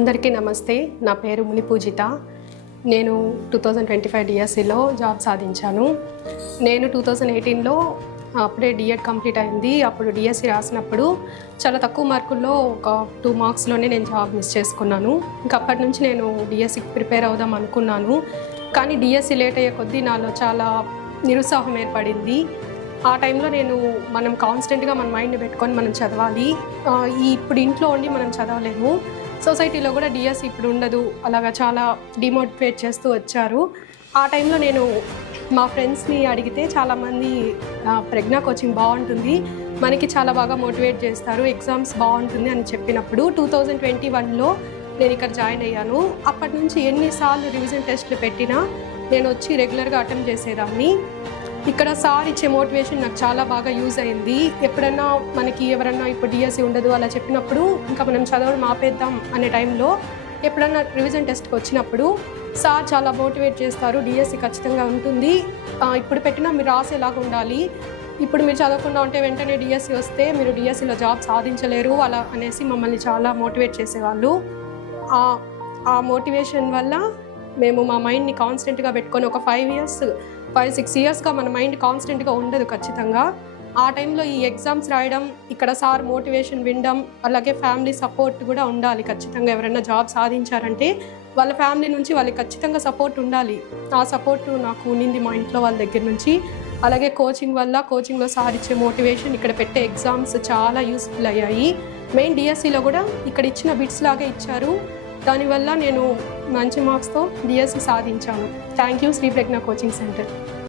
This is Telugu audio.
అందరికీ నమస్తే. నా పేరు ముని పూజిత. నేను 2025 డిఎస్సిలో జాబ్ సాధించాను. నేను 2018లో అప్పుడే డిఎడ్ కంప్లీట్ అయింది. అప్పుడు డిఎస్సి రాసినప్పుడు చాలా తక్కువ మార్కుల్లో ఒక 2 మార్క్స్లోనే నేను జాబ్ మిస్ చేసుకున్నాను. ఇంకా అప్పటి నుంచి నేను డిఎస్సికి ప్రిపేర్ అవుదాం అనుకున్నాను. కానీ డిఎస్సి లేట్ అయ్యే కొద్దీ నాలో చాలా నిరుత్సాహం ఏర్పడింది. ఆ టైంలో మనం కాన్స్టెంట్గా మన మైండ్ పెట్టుకొని మనం చదవాలి. ఇప్పుడు ఇంట్లో ఉండి మనం చదవలేము. సొసైటీలో కూడా డిఎస్సి ఇప్పుడు ఉండదు, అలాగా చాలా డిమోటివేట్ చేస్తూ వచ్చారు. ఆ టైంలో నేను మా ఫ్రెండ్స్ని అడిగితే చాలామంది ప్రజ్ఞా కోచింగ్ బాగుంటుంది, మనకి చాలా బాగా మోటివేట్ చేస్తారు, ఎగ్జామ్స్ బాగుంటుంది అని చెప్పినప్పుడు 2021లో నేను ఇక్కడ జాయిన్ అయ్యాను. అప్పటి నుంచి ఎన్నిసార్లు రివిజన్ టెస్ట్లు పెట్టినా నేను వచ్చి రెగ్యులర్గా అటెంప్ట్ చేసేదాన్ని. ఇక్కడ సార్ ఇచ్చే మోటివేషన్ నాకు చాలా బాగా యూజ్ అయింది. ఎప్పుడన్నా మనకి ఎవరన్నా ఇప్పుడు డిఎస్సి ఉండదు అలా చెప్పినప్పుడు ఇంకా మనం చదవడం ఆపేద్దాం అనే టైంలో ఎప్పుడన్నా రివిజన్ టెస్ట్కి వచ్చినప్పుడు సార్ చాలా మోటివేట్ చేస్తారు. డిఎస్సి ఖచ్చితంగా ఉంటుంది, ఇప్పుడు పెట్టినా మీరు రాసేలాగా ఉండాలి, ఇప్పుడు మీరు చదవకుండా ఉంటే వెంటనే డిఎస్సి వస్తే మీరు డిఎస్సిలో జాబ్ సాధించలేరు అలా అనేసి మమ్మల్ని చాలా మోటివేట్ చేసేవాళ్ళు. ఆ మోటివేషన్ వల్ల మేము మా మైండ్ని కాన్స్టెంట్గా పెట్టుకొని ఒక 5-6 ఇయర్స్గా మన మైండ్ కాన్స్టెంట్గా ఉండదు ఖచ్చితంగా. ఆ టైంలో ఈ ఎగ్జామ్స్ రాయడం, ఇక్కడ సార్ మోటివేషన్ వినడం, అలాగే ఫ్యామిలీ సపోర్ట్ కూడా ఉండాలి ఖచ్చితంగా. ఎవరైనా జాబ్ సాధించారంటే వాళ్ళ ఫ్యామిలీ నుంచి వాళ్ళకి ఖచ్చితంగా సపోర్ట్ ఉండాలి. ఆ సపోర్ట్ నాకు ఉండింది మా ఇంట్లో వాళ్ళ దగ్గర నుంచి. అలాగే కోచింగ్లో సార్ ఇచ్చే మోటివేషన్, ఇక్కడ పెట్టే ఎగ్జామ్స్ చాలా యూస్ఫుల్ అయ్యాయి. మెయిన్ డిఎస్సిలో కూడా ఇక్కడ ఇచ్చిన బిట్స్ లాగే ఇచ్చారు. దానివల్ల నేను మంచి మార్క్స్తో డిఎస్సి సాధించాను. Thank you Shri Pragna coaching centre.